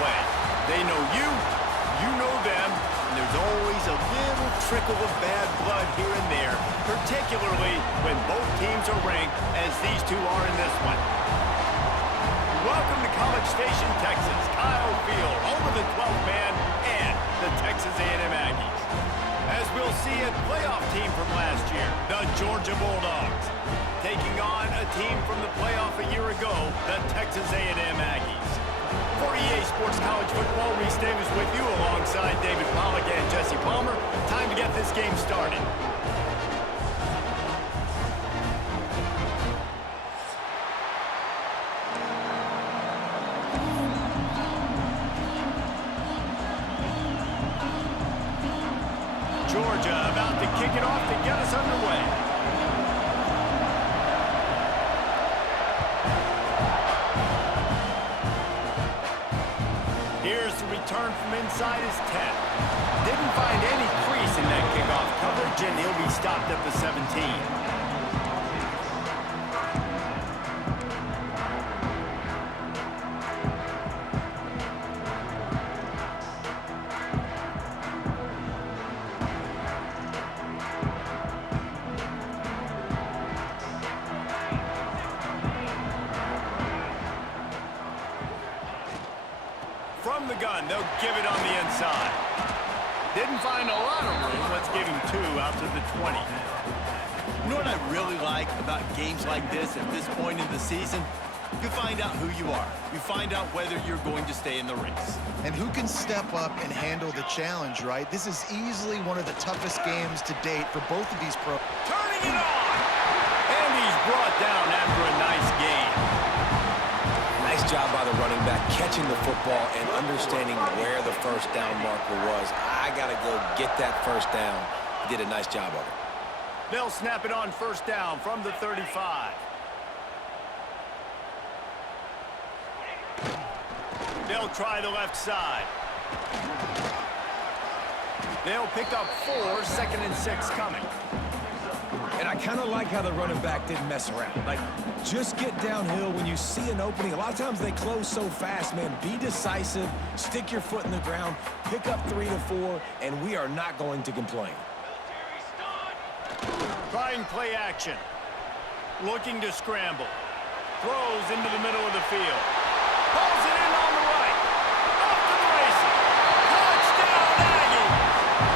plan. They know you, you know them, and there's always a little trickle of bad blood here and there, particularly when both teams are ranked as these two are in this one. Welcome to College Station, Texas. Kyle Field, home of the 12th man and the Texas A&M Aggies. As we'll see, a playoff team from last year, the Georgia Bulldogs, taking on a team from the playoff a year ago, the Texas A&M Aggies. For EA Sports College Football, Reese Davis with you alongside David Pollack and Jesse Palmer. Time to get this game started. Georgia about to kick it off to get us underway. Here's the return from inside his 10. Didn't find any crease in that kickoff coverage, and he'll be stopped at the 17. From the gun, they'll give it on the inside. Didn't find a lot of room. Let's give him 2 out to the 20. You know what I really like about games like this at this point in the season? You find out who you are. You find out whether you're going to stay in the race. And who can step up and handle the challenge, right? This is easily one of the toughest games to date for both of these pros. Turning it on! And he's brought down after a nice game. Nice job by the running back, catching the football and understanding where the first down marker was. I got to go get that first down. He did a nice job of it. They'll snap it on first down from the 35. They'll try the left side. They'll pick up 4, 2nd and 6 coming. And I kind of like how the running back didn't mess around. Like, just get downhill when you see an opening. A lot of times they close so fast, man. Be decisive, stick your foot in the ground, pick up 3 to 4, and we are not going to complain. Trying play action. Looking to scramble. Throws into the middle of the field. Pulls it in on the right. Off to the races. Touchdown, Aggies!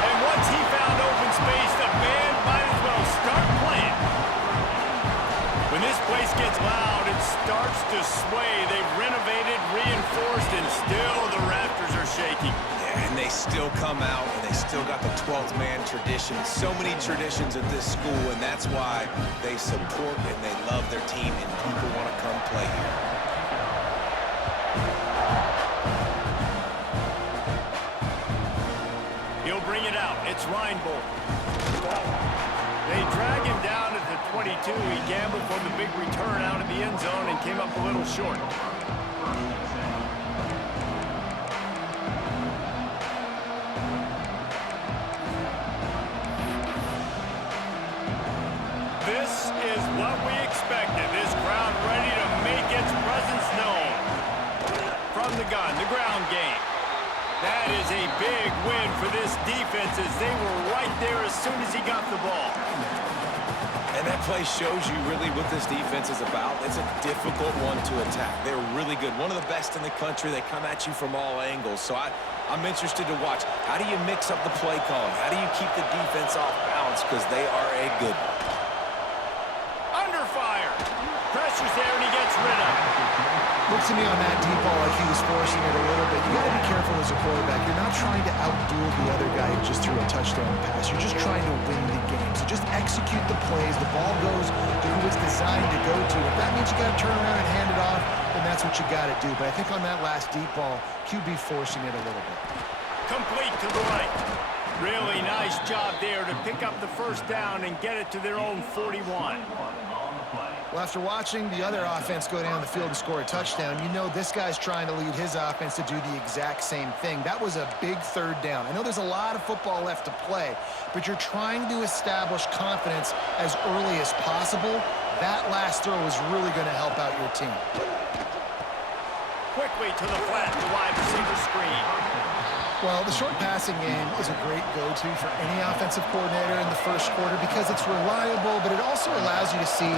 And once he found open space, the band might as well start playing. When this place gets loud, it starts to sway. They've renovated, reinforced, and still the rafters are shaking. Yeah, and they still come out, and they still got the 12th man tradition. So many traditions at this school, and that's why they support and they love their team, and people want to come play here. He'll bring it out. It's Reinbold. They drag him down at the 22. He gambled for the big return out of the end zone and came up a little short. This is what we expected. This crowd ready to make its presence known. From the gun, the ground game. That is a big win for this defense as they were right there as soon as he got the ball. And that play shows you really what this defense is about. It's a difficult one to attack. They're really good. One of the best in the country. They come at you from all angles. So I'm interested to watch. How do you mix up the play calling? How do you keep the defense off balance? Because they are a good one. Under fire. Pressure's there and he gets rid of it. Looks to me on that deep ball like he was forcing it a little bit. You got to be careful as a quarterback. You're not trying to outduel the other guy who just threw a touchdown pass. You're just trying to win the game. So just execute the plays. The ball goes to who it's designed to go to. If that means you got to turn around and hand it off, then that's what you got to do. But I think on that last deep ball, QB forcing it a little bit. Complete to the right. Really nice job there to pick up the first down and get it to their own 41. Well, after watching the other offense go down the field and score a touchdown, you know this guy's trying to lead his offense to do the exact same thing. That was a big third down. I know there's a lot of football left to play, but you're trying to establish confidence as early as possible. That last throw is really going to help out your team. Quickly right to the flat, the wide receiver screen. Well, the short passing game is a great go-to for any offensive coordinator in the first quarter because it's reliable, but it also allows you to see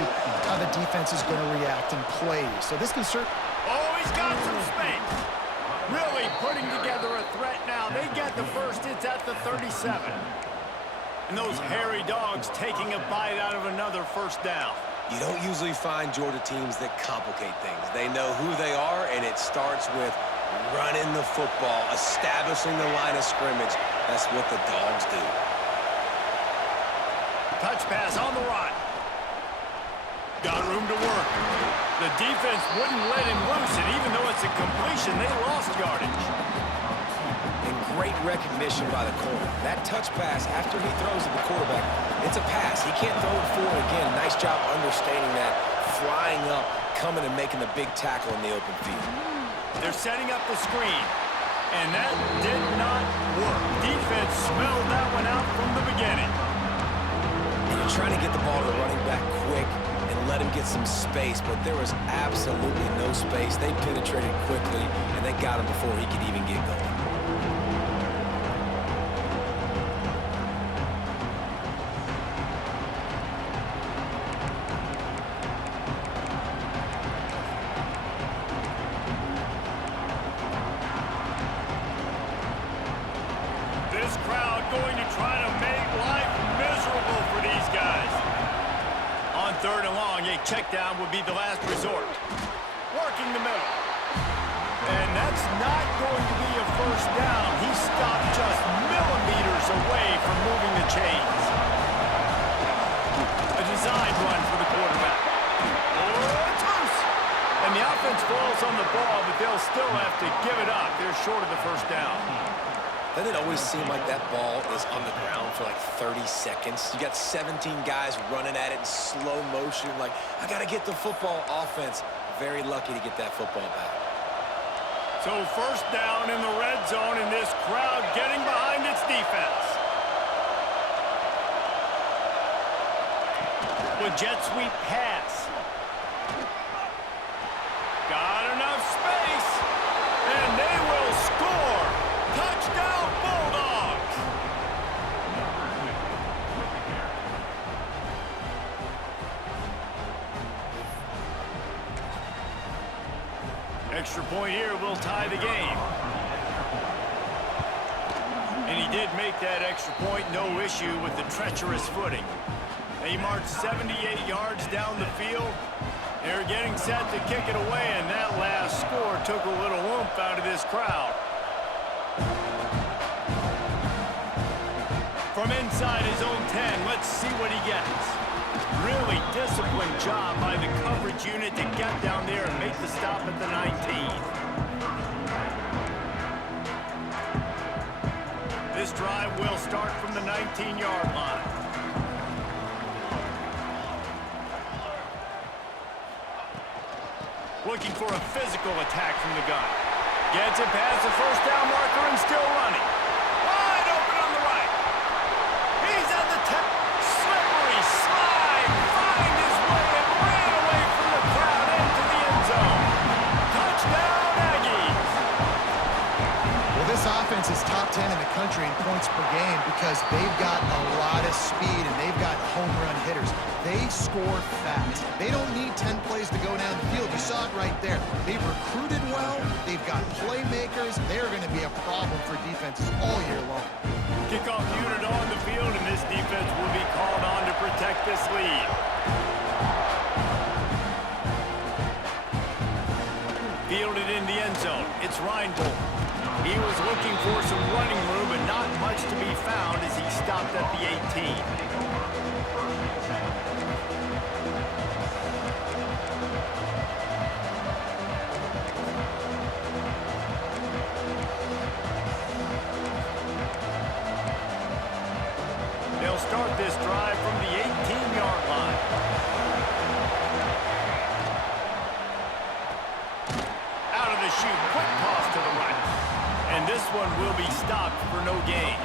how the defense is going to react and play. So this can serve. Oh, he's got some space. Really putting together a threat now. They get the first. It's at the 37. And those hairy dogs taking a bite out of another first down. You don't usually find Georgia teams that complicate things. They know who they are, and it starts with running the football, establishing the line of scrimmage. That's what the dogs do. Touch pass on the run. Got room to work. The defense wouldn't let him loose, and even though it's a completion, they lost yardage. And great recognition by the corner. That touch pass after he throws to the quarterback, it's a pass. He can't throw it forward again. Nice job understanding that, flying up, coming and making the big tackle in the open field. They're setting up the screen, and that did not work. Defense smelled that one out from the beginning. And you're trying to get the ball to the running back quick and let him get some space, but there was absolutely no space. They penetrated quickly, and they got him before he could even get going. This crowd going to try to make life miserable for these guys. On third and long, a check down would be the last resort. Working the middle. And that's not going to be a first down. He stopped just millimeters away from moving the chains. A design run for the quarterback. Oh, it's loose. And the offense falls on the ball, but they'll still have to give it up. They're short of the first down. Doesn't it always seem like that ball is on the ground for like 30 seconds? You got 17 guys running at it in slow motion. Like, I got to get the football. Offense, very lucky to get that football back. So first down in the red zone, and this crowd getting behind its defense. With jet sweep pass. Got enough space, and they will score. Touchdown, Bulldogs! Extra point here will tie the game. And he did make that extra point, no issue with the treacherous footing. They marched 78 yards down the field. They're getting set to kick it away, and that last score took a little oomph out of this crowd. From inside his own 10, let's see what he gets. Really disciplined job by the coverage unit to get down there and make the stop at the 19. This drive will start from the 19-yard line. Looking for a physical attack from the gun. Gets it past the first down marker and still running. Wide open on the right. He's at the 10. Slippery slide. Find his way and ran away from the crowd into the end zone. Touchdown, Aggies. Well, this offense is top 10 in the country in points per game because they've got a lot of speed and they've got home run hitters. They score fast. They don't need 10 plays to go down the field. You saw it right there. They've recruited well. They've got playmakers. They're going to be a problem for defenses all year long. Kickoff unit on the field, and this defense will be called on to protect this lead. Fielded in the end zone. It's Reinbold. He was looking for some running room, but not much to be found as he stopped at the 18. They'll start this drive from the 18-yard line. Out of the chute, quick toss to the right. And this one will be stopped for no gain.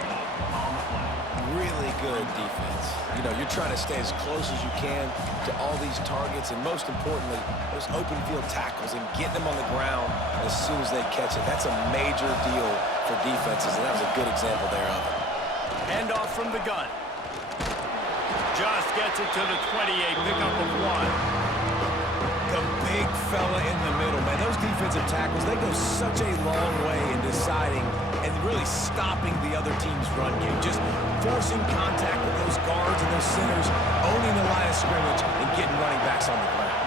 Really good defense. You know, you're trying to stay as close as you can to all these targets, and most importantly, those open field tackles and getting them on the ground as soon as they catch it. That's a major deal for defenses, and that was a good example there of it. Hand off from the gun. Just gets it to the 28, pickup of 1. The big fella in the middle, man. Those defensive tackles, they go such a long way in deciding and really stopping the other team's run game. Just forcing contact with those guards and those centers, owning the line of scrimmage, and getting running backs on the ground.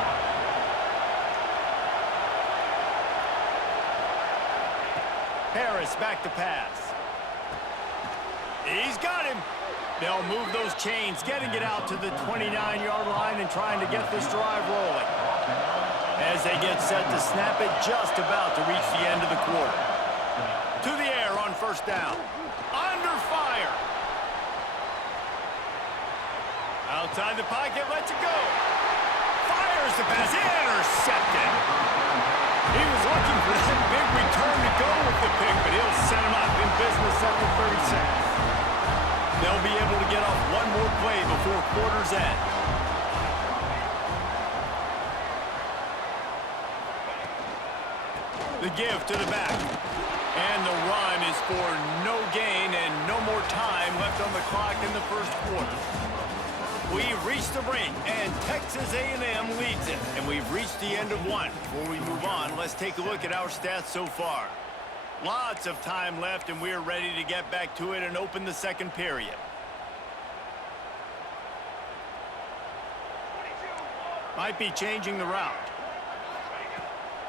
Harris back to pass. He's got him. They'll move those chains, getting it out to the 29-yard line and trying to get this drive rolling. As they get set to snap it, just about to reach the end of the quarter. To the air on first down. Under fire. Outside the pocket, lets it go. Fires the pass, intercepted. He was looking for that big return to go with the pick, but he'll set him up in business at the 36. They'll be able to get off one more play before quarter's end. The give to the back. And the run is for no gain and no more time left on the clock in the first quarter. We've reached the break, and Texas A&M leads it. And we've reached the end of one. Before we move on, let's take a look at our stats so far. Lots of time left, and we're ready to get back to it and open the second period. Might be changing the route.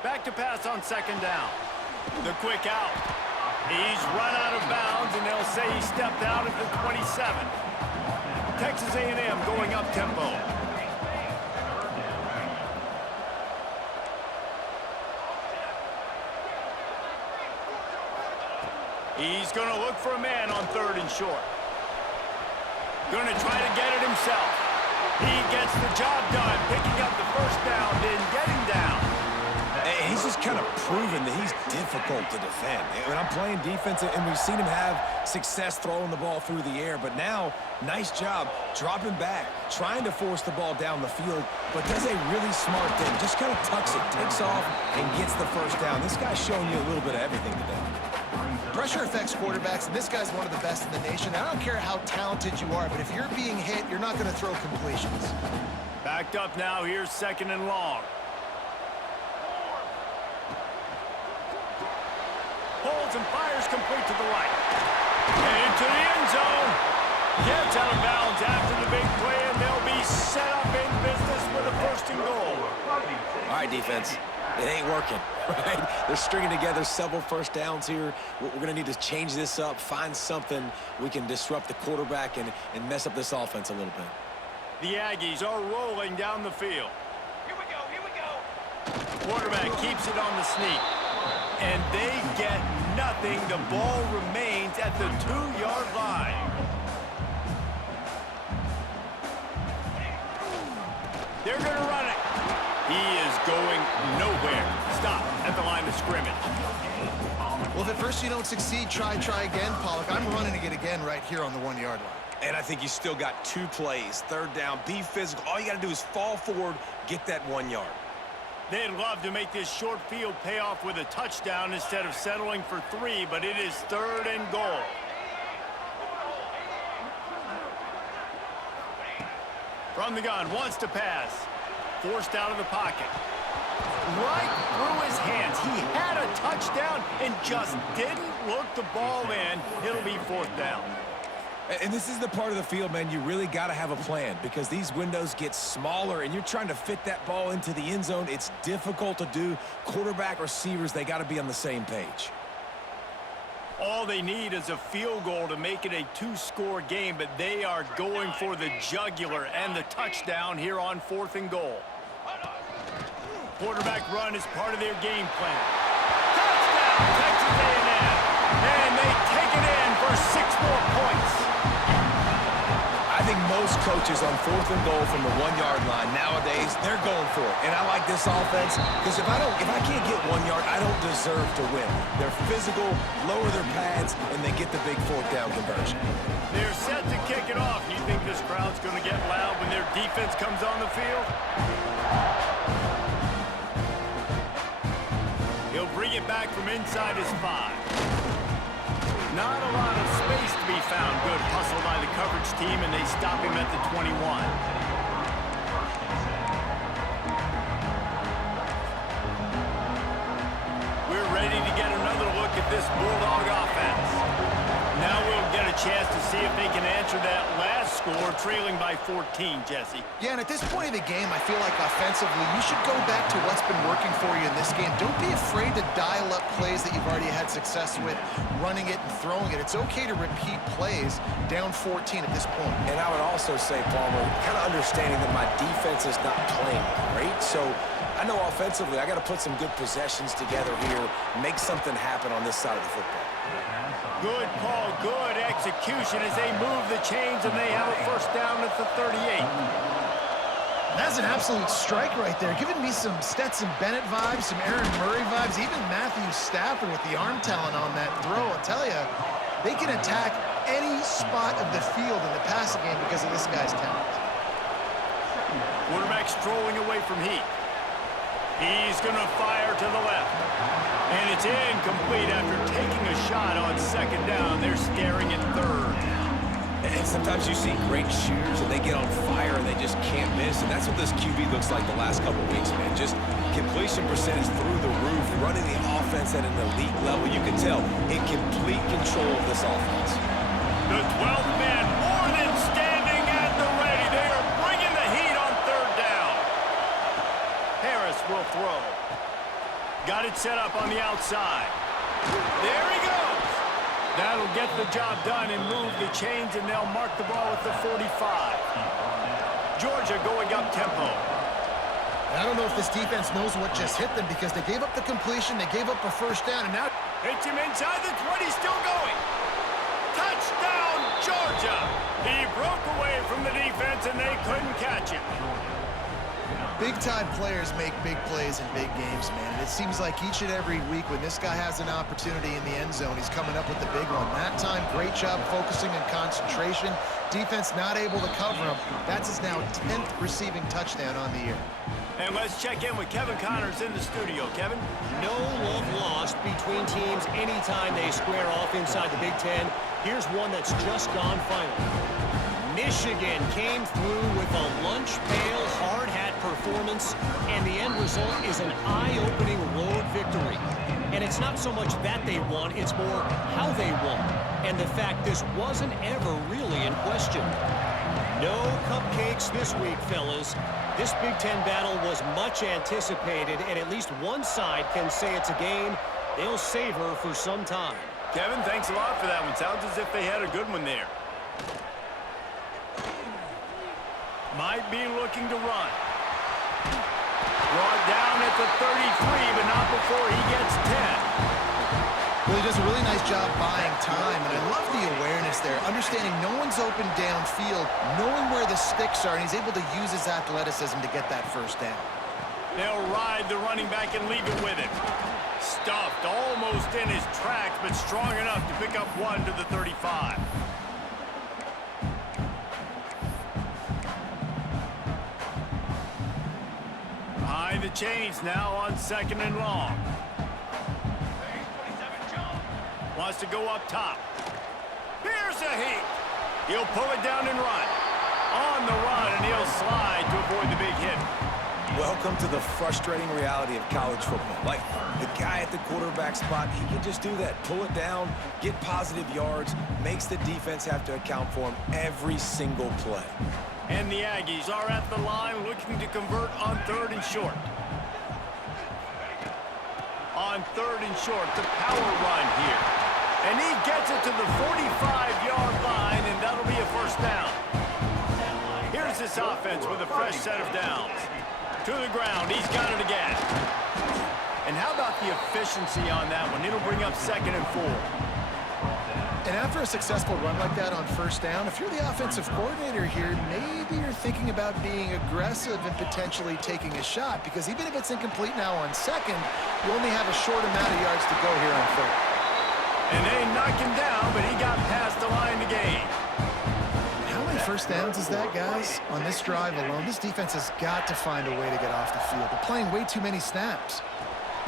Back to pass on second down. The quick out. He's run out of bounds, and they'll say he stepped out at the 27. Texas A&M going up tempo. He's going to look for a man on third and short. Going to try to get it himself. He gets the job done, picking up the first down, then getting down. And he's just kind of proven that he's difficult to defend. When I'm playing defense, and we've seen him have success throwing the ball through the air, but now, nice job dropping back, trying to force the ball down the field, but does a really smart thing. Just kind of tucks it, takes off, and gets the first down. This guy's showing you a little bit of everything today. Pressure affects quarterbacks, and this guy's one of the best in the nation. I don't care how talented you are, but if you're being hit, you're not going to throw completions. Backed up now, here's second and long. Holds and fires complete to the right. And into the end zone. Gets out of bounds after the big play, and they'll be set up in business with a first and goal. All right, defense. It ain't working, right? They're stringing together several first downs here. We're going to need to change this up, find something we can disrupt the quarterback and mess up this offense a little bit. The Aggies are rolling down the field. Here we go, here we go. Quarterback keeps it on the sneak. And they get nothing. The ball remains at the 2-yard line. They're going to run it. He is going nowhere. Stop at the line of scrimmage. Well, if at first you don't succeed, try again, Pollock. I'm running it again right here on the 1-yard line. And I think you still got 2 plays. Third down, be physical. All you got to do is fall forward, get that 1 yard. They'd love to make this short field pay off with a touchdown instead of settling for 3, but it is third and goal. From the gun, wants to pass. Forced out of the pocket. Right through his hands. He had a touchdown and just didn't look the ball in. It'll be fourth down. And this is the part of the field, man, you really got to have a plan because these windows get smaller and you're trying to fit that ball into the end zone. It's difficult to do. Quarterback, receivers, they got to be on the same page. All they need is a field goal to make it a 2-score game, but they are going for the jugular and the touchdown here on fourth and goal. Quarterback run is part of their game plan. Touchdown, Texas A&M. And they take it in for 6 more points. I think most coaches on 4th and goal from the 1-yard line nowadays, they're going for it. And I like this offense because if I can't get 1 yard, I don't deserve to win. They're physical, lower their pads, and they get the big 4th down conversion. They're set to kick it off. You think this crowd's going to get loud when their defense comes on the field? He'll bring it back from inside his 5. Not a lot of space to be found. Good hustle by the coverage team, and they stop him at the 21. We're ready to get another look at this Bulldog offense. Now we'll get a chance to see if they can answer that last score, trailing by 14, Jesse. Yeah, and at this point of the game, I feel like offensively, you should go back to what's been working for you in this game. Don't be afraid to dial up plays that you've already had success with, running it and throwing it. It's okay to repeat plays down 14 at this point. And I would also say, Palmer, kind of understanding that my defense is not playing great, so I know offensively I got to put some good possessions together here, make something happen on this side of the football. Good call, good execution as they move the chains, and they have a first down at the 38. That's an absolute strike right there. Giving me some Stetson Bennett vibes, some Aaron Murray vibes, even Matthew Stafford with the arm talent on that throw. I'll tell you, they can attack any spot of the field in the passing game because of this guy's talent. Quarterback strolling away from Heat. He's going to fire to the left. And it's incomplete after taking a shot on 2nd down. They're staring at 3rd. And sometimes you see great shooters and they get on fire and they just can't miss. And that's what this QB looks like the last couple weeks, man. Just completion percentage through the roof, running the offense at an elite level. You can tell in complete control of this offense. The 12th man more than standing at the ready. They are bringing the heat on 3rd down. Harris will throw. Got it set up on the outside. There he goes. That'll get the job done and move the chains, and they'll mark the ball at the 45. Georgia going up tempo. I don't know if this defense knows what just hit them because they gave up the completion, they gave up a first down, and now Hits him inside the 20, still going. Touchdown, Georgia. He broke away from the defense, and they couldn't catch him. big-time players make big plays in big games, man. And it seems like each and every week when this guy has an opportunity in the end zone, he's coming up with the big one. That time, great job focusing and concentration. Defense not able to cover him. That's his now 10th receiving touchdown on the year. And let's check in with Kevin Connors in the studio. Kevin? No love lost between teams anytime they square off inside the Big Ten. Here's one that's just gone final. Michigan came through with a lunch pail hard hat performance, and the end result is an eye-opening road victory. And it's not so much that they won, it's more how they won, and the fact this wasn't ever really in question. No cupcakes this week, fellas. This Big Ten battle was much anticipated, and at least one side can say it's a game they'll savor for some time. Kevin, thanks a lot for that one. Sounds as if they had a good one there. Might be looking to run. Brought down at the 33, but not before he gets 10. Well, he does a really nice job buying time, and I love the awareness there, understanding no one's open downfield, knowing where the sticks are, and he's able to use his athleticism to get that first down. They'll ride the running back and leave it with him. Stuffed almost in his tracks, but strong enough to pick up one to the 35. Behind the chains now on 2nd and long. Wants to go up top. Here's a heat. He'll pull it down and run. On the run, and he'll slide to avoid the big hit. Welcome to the frustrating reality of college football. Like, the guy at the quarterback spot, he can just do that. Pull it down, get positive yards, makes the defense have to account for him every single play. And the Aggies are at the line looking to convert on 3rd and short. On 3rd and short, the power run here. And he gets it to the 45-yard line, and that'll be a first down. Here's this offense with a fresh set of downs. To the ground, he's got it again. And how about the efficiency on that one? It'll bring up 2nd and 4. And after a successful run like that on first down, if you're the offensive coordinator here, maybe you're thinking about being aggressive and potentially taking a shot, because even if it's incomplete now on second, you only have a short amount of yards to go here on third. And they knocked him down, but he got past the line to gain. How many first downs is that, guys? On this drive alone, this defense has got to find a way to get off the field. They're playing way too many snaps.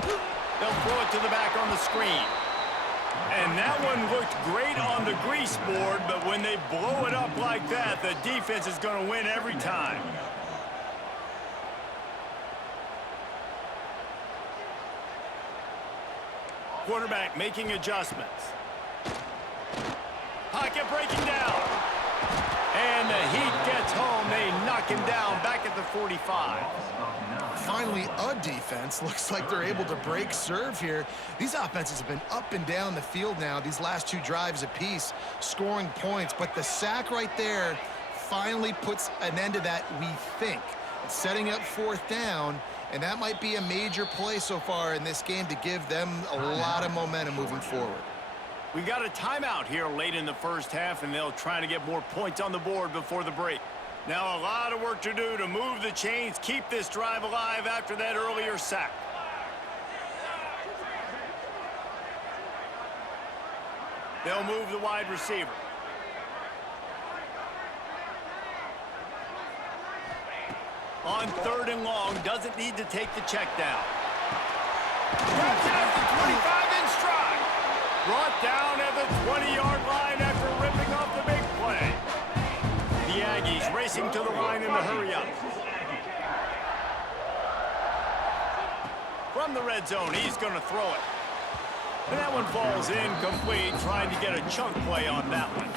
They'll throw it to the back on the screen. And that one looked great on the grease board, but when they blow it up like that, the defense is going to win every time. Quarterback making adjustments. Pocket breaking down. And the Heat gets home. They knock him down back at the 45. Finally, a defense. Looks like they're able to break serve here. These offenses have been up and down the field now, these last two drives apiece, scoring points. But the sack right there finally puts an end to that, we think. It's setting up fourth down, and that might be a major play so far in this game to give them a lot of momentum moving forward. We got a timeout here late in the first half, and they'll try to get more points on the board before the break. Now a lot of work to do to move the chains, keep this drive alive after that earlier sack. They'll move the wide receiver. On third and long, doesn't need to take the check down. Grabs it at the 25 in stride. Brought down at the 20-yard line after ripping off the big play. The Aggies racing to the line in the hurry-up. From the red zone, he's going to throw it. And that one falls incomplete, trying to get a chunk play on that one.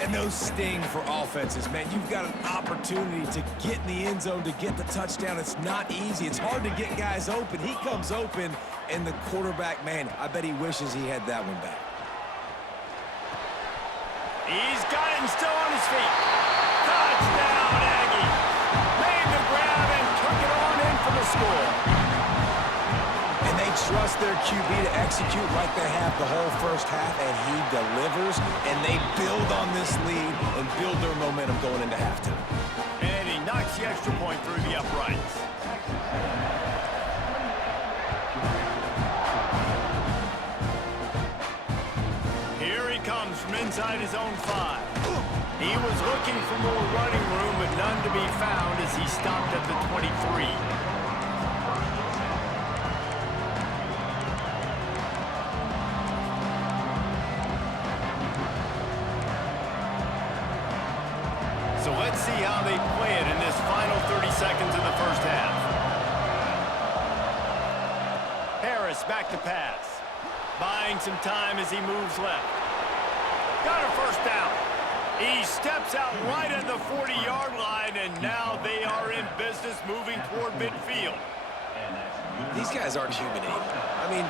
And those sting for offenses, man. You've got an opportunity to get in the end zone, to get the touchdown. It's not easy. It's hard to get guys open. He comes open, and the quarterback, man, I bet he wishes he had that one back. He's got it and still on his feet. Touchdown, Aggie. Made the grab and took it on in for the score. And they trust their QB to execute like they have the whole first half, and he delivers, and they build on this lead and build their momentum going into halftime. And he knocks the extra point through the uprights. Here he comes from inside his own 5. He was looking for more running room, but none to be found as he stopped at the 23. So let's see how they play it in this final 30 seconds of the first half. Harris back to pass. Buying some time as he moves left. Got a first down. He steps out right at the 40-yard line, and now they are in business moving toward midfield. These guys aren't human either. I mean,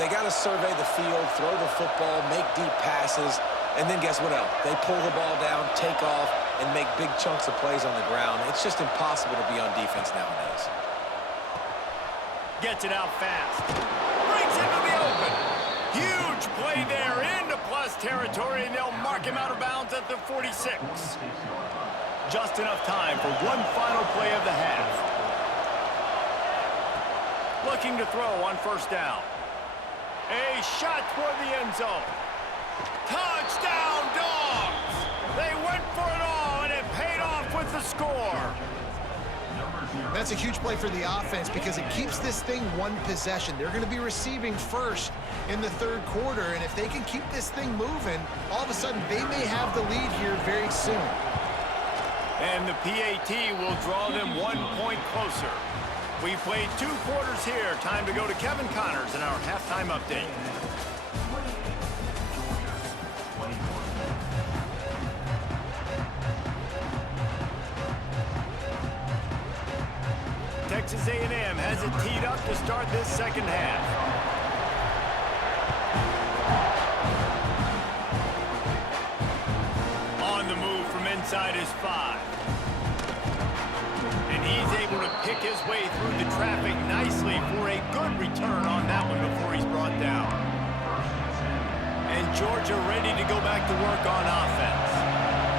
they got to survey the field, throw the football, make deep passes, and then guess what else? They pull the ball down, take off, and make big chunks of plays on the ground. It's just impossible to be on defense nowadays. Gets it out fast. Brings into the open. Huge play there into plus territory, and they'll mark him out of bounds at the 46. Just enough time for one final play of the half. Looking to throw on first down. A shot toward the end zone. Touchdown, Dogs! They went for it all, and it paid off with the score. That's a huge play for the offense because it keeps this thing one possession. They're going to be receiving first in the third quarter, and if they can keep this thing moving, all of a sudden they may have the lead here very soon. And the PAT will draw them 1 point closer. We've played 2 quarters here. Time to go to Kevin Connors in our halftime update. Texas A&M has it teed up to start this second half. On the move from inside his 5. And he's able to pick his way through the traffic nicely for a good return on that one before he's brought down. And Georgia ready to go back to work on offense.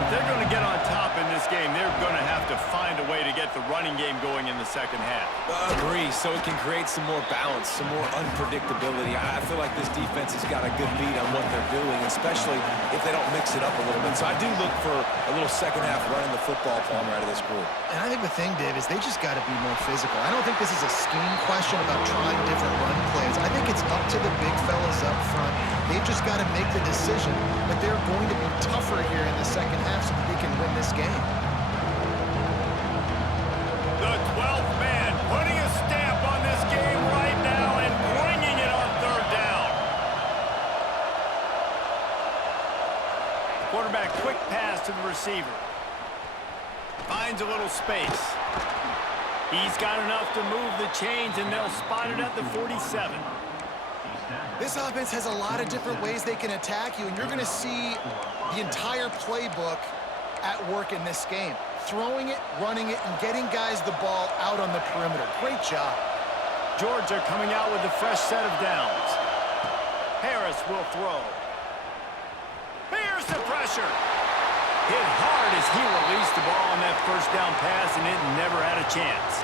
If they're going to get on top in this game, they're going to have to find a way to get the running game going in the second half. Agree, so it can create some more balance, some more unpredictability. I feel like this defense has got a good beat on what they're doing, especially if they don't mix it up a little bit. So I do look for a little second half running the football Palmer out of this group. And I think the thing, Dave, is they just got to be more physical. I don't think this is a scheme question about trying different run plays. I think it's up to the big fellas up front. They've just got to make the decision that they're going to be tougher here in the second half so that they can win this game. The 12th man putting a stamp on this game right now and bringing it on third down. Quarterback quick pass to the receiver. Finds a little space. He's got enough to move the chains, and they'll spot it at the 47. This offense has a lot of different ways they can attack you, and you're going to see the entire playbook at work in this game. Throwing it, running it, and getting guys the ball out on the perimeter. Great job. Georgia coming out with a fresh set of downs. Harris will throw. Here's the pressure. Hit hard as he released the ball on that first down pass, and it never had a chance.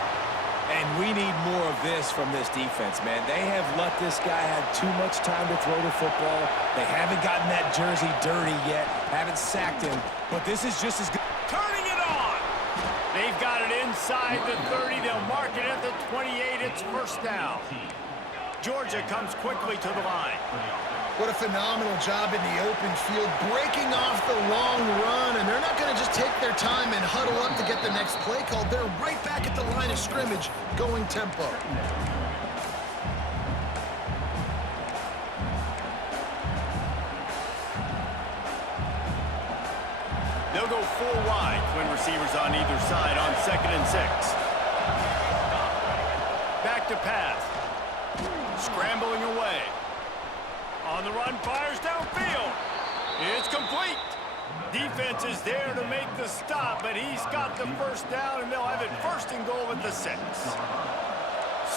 And we need more of this from this defense, man. They have let this guy have too much time to throw the football. They haven't gotten that jersey dirty yet, haven't sacked him, but this is just as good. Turning it on. They've got it inside the 30. They'll mark it at the 28. It's first down. Georgia comes quickly to the line. What a phenomenal job in the open field, breaking off the long run, and they're not going to just take their time and huddle up to get the next play called. They're right back at the line of scrimmage, going tempo. They'll go 4 wide, twin receivers on either side on 2nd and 6. Back to pass. Scrambling away. On the run, fires downfield. It's complete. Defense is there to make the stop, but he's got the first down, and they'll have it first and goal at the 6.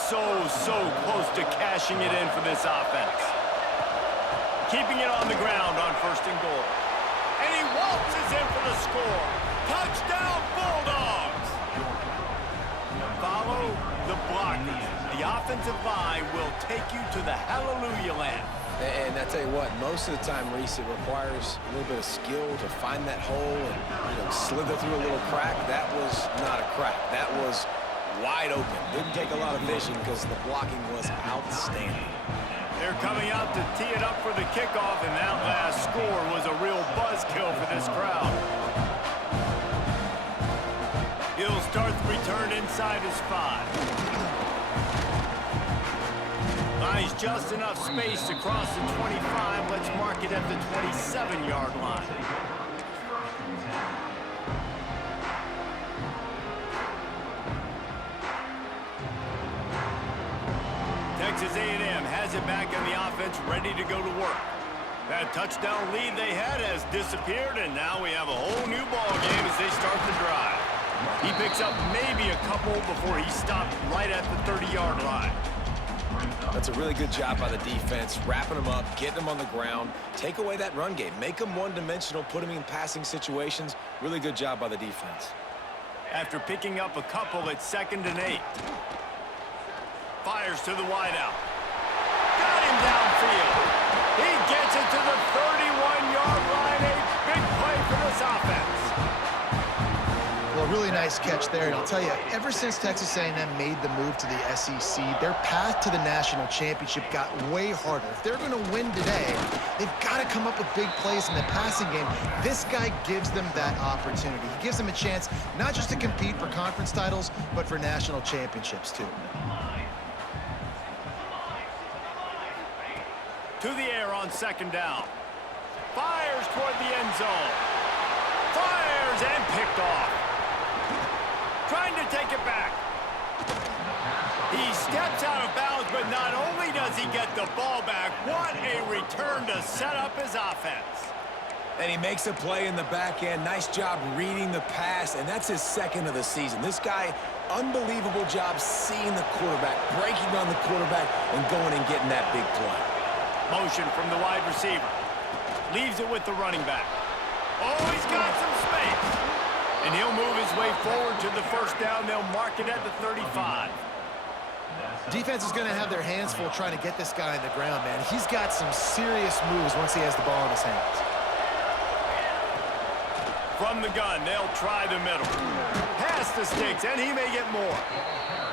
So close to cashing it in for this offense. Keeping it on the ground on first and goal. And he waltzes in for the score. Touchdown, Bulldogs! Follow the blockers. The offensive line will take you to the hallelujah land. And I tell you what, most of the time, Reese, it requires a little bit of skill to find that hole and slither through a little crack. That was not a crack. That was wide open. Didn't take a lot of vision because the blocking was outstanding. They're coming out to tee it up for the kickoff, and that last score was a real buzzkill for this crowd. He'll start the return inside his 5. Buys just enough space to cross the 25. Let's mark it at the 27-yard line. Texas A&M has it back on the offense, ready to go to work. That touchdown lead they had has disappeared, and now we have a whole new ball game as they start the drive. He picks up maybe a couple before he stopped right at the 30-yard line. That's a really good job by the defense, wrapping them up, getting them on the ground, take away that run game, make them one-dimensional, put them in passing situations. Really good job by the defense. After picking up a couple at 2nd and 8. Fires to the wideout. Got him downfield. He gets it to the 31-yard line. A big play for this offense. Well, really nice catch there, and I'll tell you, ever since Texas A&M made the move to the SEC, their path to the national championship got way harder. If they're going to win today, they've got to come up with big plays in the passing game. This guy gives them that opportunity. He gives them a chance not just to compete for conference titles, but for national championships, too. To the air on 2nd down. Fires toward the end zone. Fires and picked off. Trying to take it back. He steps out of bounds, but not only does he get the ball back, what a return to set up his offense. And he makes a play in the back end. Nice job reading the pass, and that's his 2nd of the season. This guy, unbelievable job seeing the quarterback, breaking on the quarterback, and going and getting that big play. Motion from the wide receiver. Leaves it with the running back. Oh, he's got some space. And he'll move his way forward to the first down. They'll mark it at the 35. Defense is going to have their hands full trying to get this guy on the ground, man. He's got some serious moves once he has the ball in his hands. From the gun, they'll try the middle. Pass the sticks, and he may get more.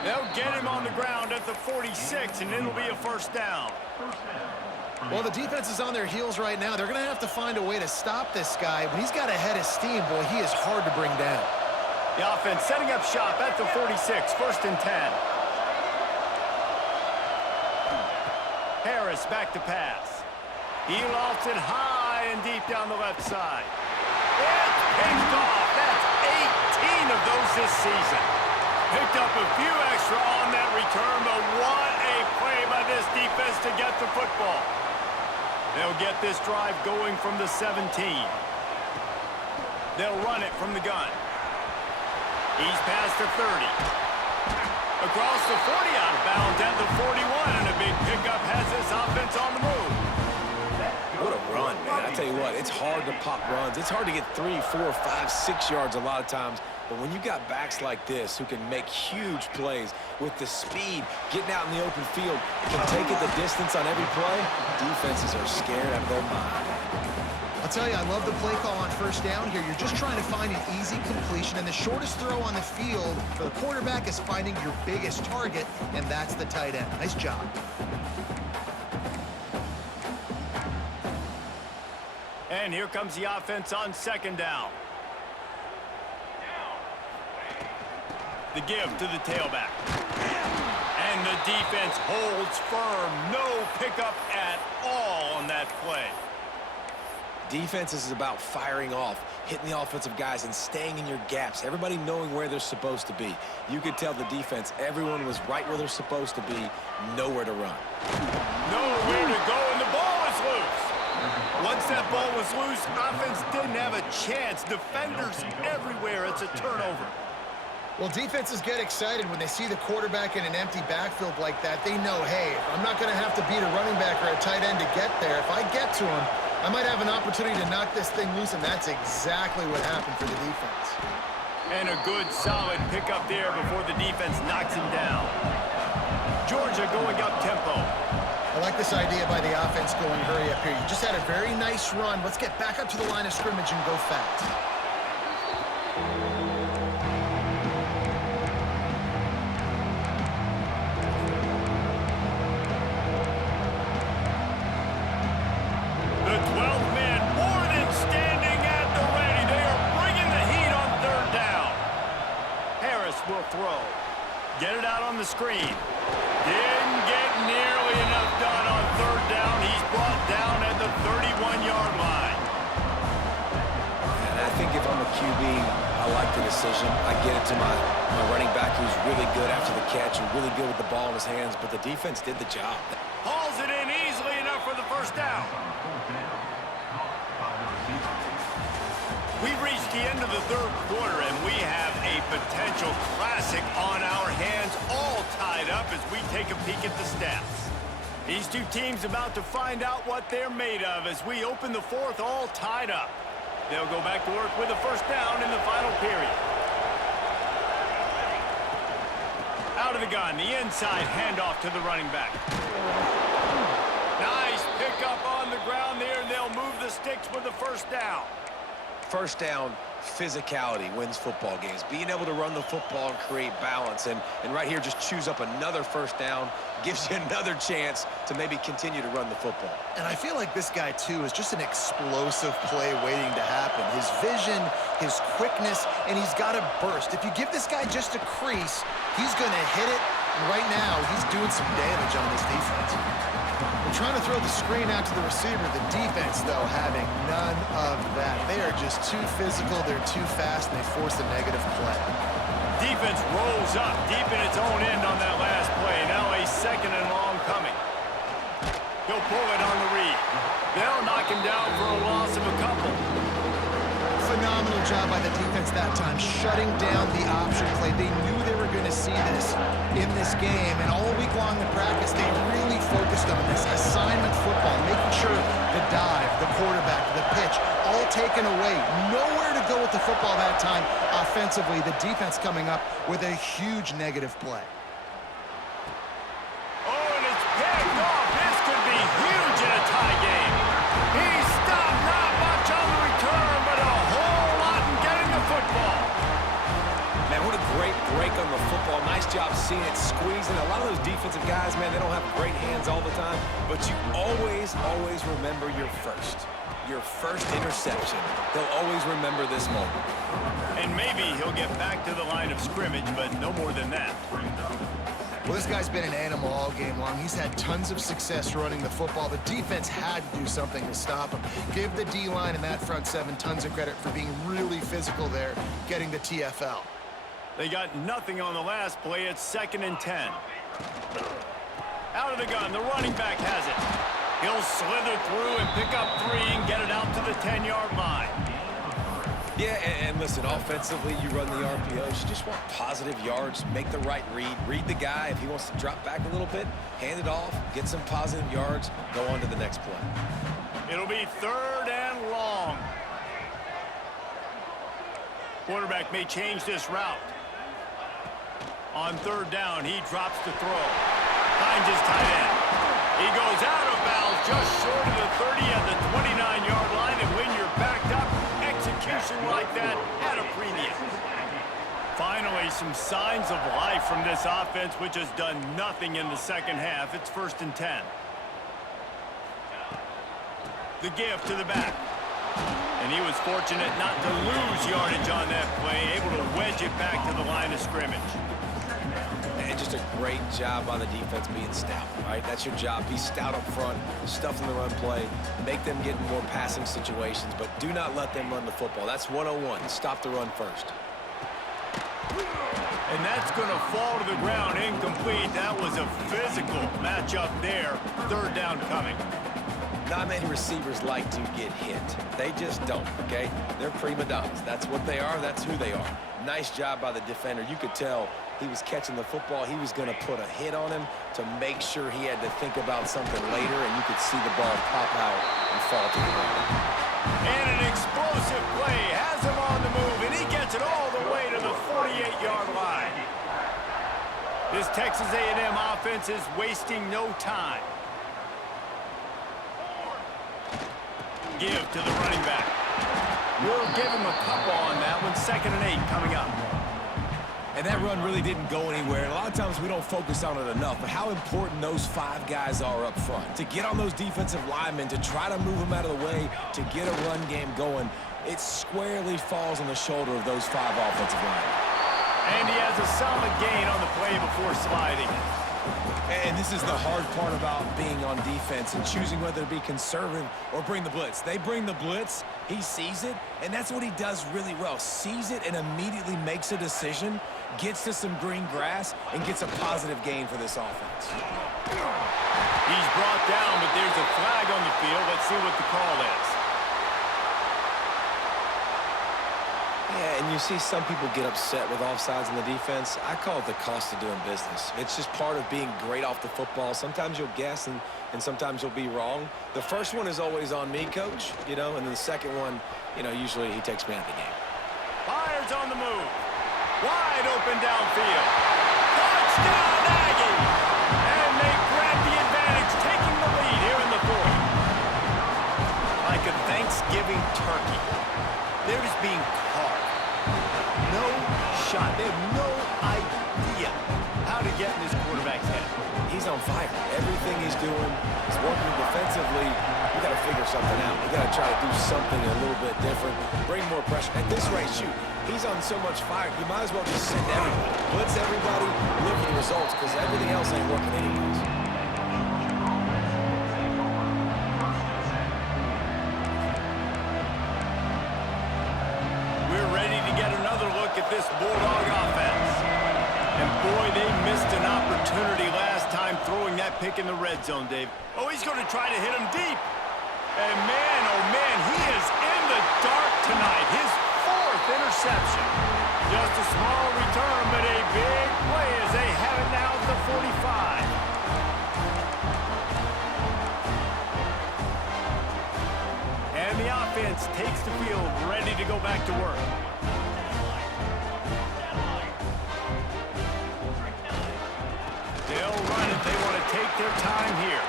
They'll get him on the ground at the 46, and it'll be a first down. Well, the defense is on their heels right now. They're going to have to find a way to stop this guy. When he's got a head of steam, boy, he is hard to bring down. The offense setting up shop at the 46, first and 10. Harris back to pass. He lofts it high and deep down the left side. It's picked off. That's 18 of those this season. Picked up a few extra on that return, but what a play by this defense to get the football. They'll get this drive going from the 17. They'll run it from the gun. He's past the 30. Across the 40, out of bounds at the 41, and a big pickup has this offense on the move. What a run, man. I tell you what, it's hard to pop runs. It's hard to get 3, 4, 5, 6 yards a lot of times. But when you got backs like this who can make huge plays with the speed, getting out in the open field, can take it the distance on every play, defenses are scared out of their mind. I'll tell you, I love the play call on first down here. You're just trying to find an easy completion, and the shortest throw on the field for the quarterback is finding your biggest target, and that's the tight end. Nice job. And here comes the offense on second down. The give to the tailback. And the defense holds firm. No pickup at all on that play. Defense is about firing off, hitting the offensive guys, and staying in your gaps. Everybody knowing where they're supposed to be. You could tell the defense, everyone was right where they're supposed to be, nowhere to run. Nowhere to go, and the ball is loose. Once that ball was loose, offense didn't have a chance. Defenders everywhere. It's a turnover. Well, defenses get excited when they see the quarterback in an empty backfield like that. They know, hey, I'm not going to have to beat a running back or a tight end to get there. If I get to him, I might have an opportunity to knock this thing loose, and that's exactly what happened for the defense. And a good, solid pickup there before the defense knocks him down. Georgia going up tempo. I like this idea by the offense going hurry up here. You just had a very nice run. Let's get back up to the line of scrimmage and go fast. The 12th man more than standing at the ready. They are bringing the heat on third down. Harris will throw. Get it out on the screen. Didn't get nearly enough done on third down. He's brought down at the 31-yard line. And I think if I'm a QB, I like the decision. I get it to my running back who's really good after the catch and really good with the ball in his hands, but the defense did the job. Hauls it in easily enough for the first down. We've reached the end of the third quarter, and we have a potential classic on our hands, all tied up as we take a peek at the stats. These two teams about to find out what they're made of as we open the fourth, all tied up. They'll go back to work with a first down in the final period. Out of the gun, the inside handoff to the running back. Nice pickup on the ground there, and they'll move the sticks with the first down. First down, physicality wins football games. Being able to run the football and create balance. And right here, just choose up another first down, gives you another chance to maybe continue to run the football. And I feel like this guy, too, is just an explosive play waiting to happen. His vision, his quickness, and he's got a burst. If you give this guy just a crease, he's going to hit it. And right now, he's doing some damage on this defense. They're trying to throw the screen out to the receiver. The defense, though, having none of that. They are just too physical, they're too fast, and they force a negative play. Defense rolls up deep in its own end on that last play. Now a second and long coming. He'll pull it on the read. They'll knock him down for a loss of a couple. Phenomenal job by the defense that time, shutting down the option play. They knew they were going to see this in this game, and all week long in practice, they really focused on this assignment football, making sure the dive, the quarterback, get taken away. Nowhere to go with the football that time offensively. The defense coming up with a huge negative play. Oh, and it's picked off. This could be huge in a tie game. He stopped, not much on the return, but a whole lot in getting the football. Man, what a great break on the football. Nice job seeing it squeezing. A lot of those defensive guys, man, they don't have great hands all the time, but you always remember your first interception. They'll always remember this moment. And maybe he'll get back to the line of scrimmage, but no more than that. Well, this guy's been an animal all game long. He's had tons of success running the football. The defense had to do something to stop him. Give the D-line and that front seven tons of credit for being really physical there, getting the TFL. They got nothing on the last play. It's 2nd and 10. Out of the gun, the running back has it. He'll slither through and pick up 3 and get it out to the 10-yard line. Yeah, and listen, offensively, you run the RPOs. You just want positive yards, make the right read. Read the guy. If he wants to drop back a little bit, hand it off, get some positive yards, go on to the next play. It'll be 3rd and long. Quarterback may change this route. On 3rd down, he drops to throw. Finds his tight end. He goes out of bounds just short of the 30 at the 29-yard line, and when you're backed up, execution like that at a premium. Finally, some signs of life from this offense, which has done nothing in the second half. It's 1st and 10. The give to the back. And he was fortunate not to lose yardage on that play, able to wedge it back to the line of scrimmage. And just a great job by the defense being stout, right? That's your job. Be stout up front, stuff in the run play, make them get in more passing situations, but do not let them run the football. That's 101. Stop the run first. And that's going to fall to the ground incomplete. That was a physical matchup there. 3rd down coming. Not many receivers like to get hit. They just don't, okay? They're prima donnas. That's what they are. That's who they are. Nice job by the defender. You could tell he was catching the football. He was going to put a hit on him to make sure he had to think about something later, and you could see the ball pop out and fall to the ground. And an explosive play has him on the move, and he gets it all the way to the 48-yard line. This Texas A&M offense is wasting no time. Give to the running back. We'll give him a couple on that one. 2nd and 8 coming up. And that run really didn't go anywhere. And a lot of times we don't focus on it enough, but how important those 5 guys are up front. To get on those defensive linemen, to try to move them out of the way, to get a run game going, it squarely falls on the shoulder of those 5 offensive linemen. And he has a solid gain on the play before sliding. And this is the hard part about being on defense and choosing whether to be conservative or bring the blitz. They bring the blitz, he sees it, and that's what he does really well. Sees it and immediately makes a decision, gets to some green grass, and gets a positive gain for this offense. He's brought down, but there's a flag on the field. Let's see what the call is. Yeah, and you see some people get upset with offsides in the defense. I call it the cost of doing business. It's just part of being great off the football. Sometimes you'll guess and sometimes you'll be wrong. The first one is always on me, Coach, and then the second one, usually he takes me out of the game. Fires on the move. Wide open downfield. Touchdown, Aggies! And they grab the advantage, taking the lead here in the 4th. Like a Thanksgiving turkey. They're just being carved. No shot. They have no idea how to get in this quarterback's head. He's on fire. Everything he's doing is working defensively. We got to figure something out. We got to try to do something a little bit different. Bring more pressure. At this rate, shoot, he's on so much fire. You might as well just send everybody. Blitz everybody. Look for the results because everything else ain't working anyways. At this Bulldog offense. And boy, they missed an opportunity last time throwing that pick in the red zone, Dave. Oh, he's going to try to hit him deep. And man, oh man, he is in the dark tonight. His 4th interception. Just a small return, but a big play as they have it now at the 45. And the the offense takes the field, ready to go back to work. They'll run it. They want to take their time here.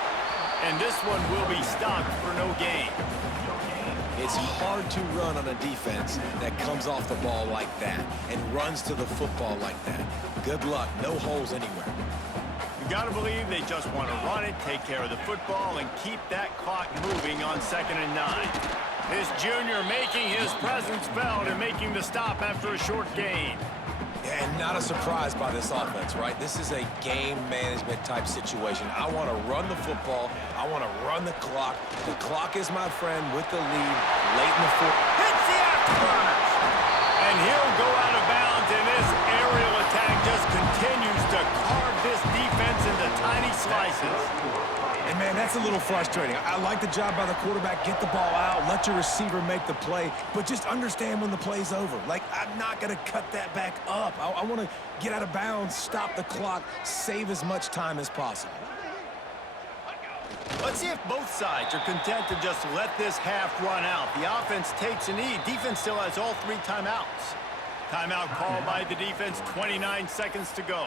And this one will be stopped for no gain. It's hard to run on a defense that comes off the ball like that and runs to the football like that. Good luck. No holes anywhere. You got to believe they just want to run it, take care of the football, and keep that clock moving on 2nd and 9. This junior making his presence felt and making the stop after a short gain. And not a surprise by this offense, right? This is a game management type situation. I want to run the football. I want to run the clock. The clock is my friend with the lead late in the fourth. Hits the afterburners. And he'll go out of bounds, and this aerial attack just continues to carve this defense into tiny slices. And, man, that's a little frustrating. I like the job by the quarterback. Get the ball out. Let your receiver make the play. But just understand when the play's over. Like, I'm not going to cut that back up. I want to get out of bounds, stop the clock, save as much time as possible. Let's see if both sides are content to just let this half run out. The offense takes a knee. Defense still has all 3 timeouts. Timeout called by the defense, 29 seconds to go.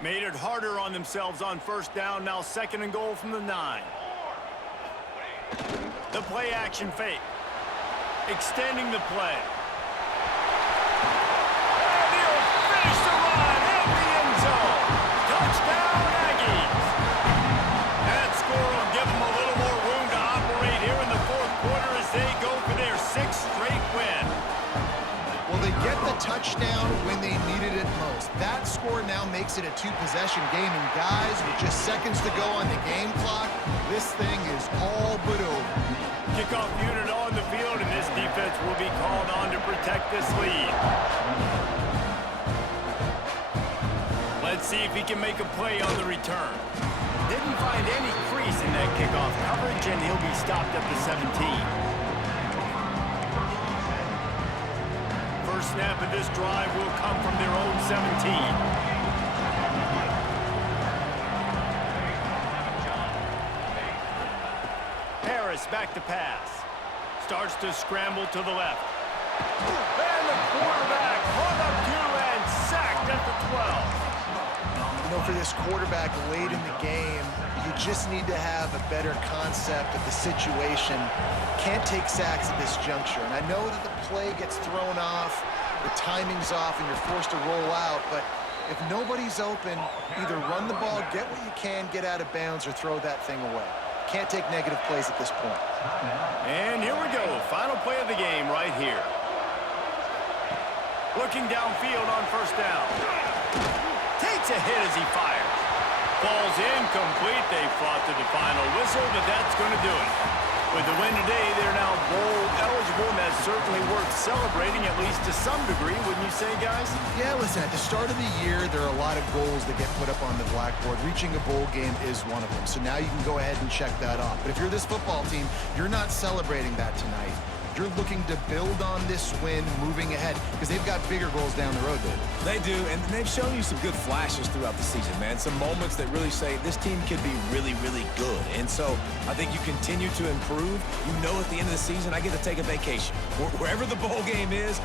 Made it harder on themselves on 1st down. Now 2nd and goal from the 9. The play action fake. Extending the play. And he'll finish the run in the end zone. Touchdown, Aggies. That score will give them a little more room to operate here in the 4th quarter as they go for their 6th straight win. Well, they get the touchdown when they needed it most. That score now makes it a 2-possession game. And guys, with just seconds to go on the game clock, this thing is all but over. Kickoff unit on the field, and this defense will be called on to protect this lead. Let's see if he can make a play on the return. Didn't find any crease in that kickoff coverage, and he'll be stopped at the 17. First snap of this drive will come from their own 17. Harris back to pass. Starts to scramble to the left. And the quarterback caught up to and sacked at the 12. You know, for this quarterback late in the game, you just need to have a better concept of the situation. Can't take sacks at this juncture. And I know that the play gets thrown off, the timing's off, and you're forced to roll out. But if nobody's open, either run the ball, get what you can, get out of bounds, or throw that thing away. Can't take negative plays at this point. And here we go. Final play of the game right here. Looking downfield on 1st down. Takes a hit as he fires. Falls incomplete. They fought to the final whistle, but that's going to do it. With the win today, they're now bowl eligible, and that's certainly worth celebrating, at least to some degree, wouldn't you say, guys? Yeah, listen, at the start of the year, there are a lot of goals that get put up on the blackboard. Reaching a bowl game is one of them. So now you can go ahead and check that off. But if you're this football team, you're not celebrating that tonight. You're looking to build on this win moving ahead because they've got bigger goals down the road, David. They do, and they've shown you some good flashes throughout the season, man. Some moments that really say this team could be really, really good. And so I think you continue to improve. You know at the end of the season, I get to take a vacation. Wherever the bowl game is,